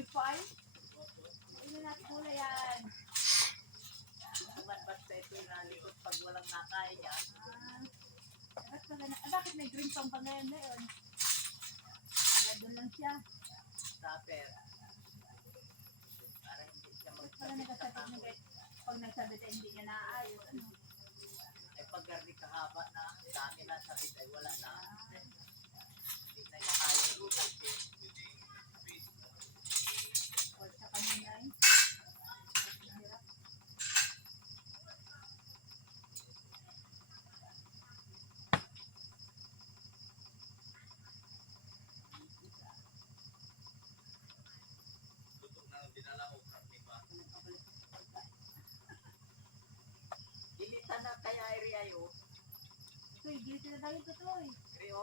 Uy, pa ay. Ayun na natin hula yan. Naman basta ito inalikot pag walang nakain yan. Bakit may green pang pa ngayon na yun? Doon lang siya. Tupper. Para hindi siya Para magsabit sa nagkasabit na kahoy. kahit pag nagsabit ay hindi niya naaayos. Ano? Ay pag garni kahaba na, dami na sabit ay wala na. Hindi na niya kaya lutas eh. O sa kanina ay. Hirap. Luto na ng dinala ko, ni ba? Ilitan na kaya iri ayo. Ito, igilid na tayo ito, Toy. Rio,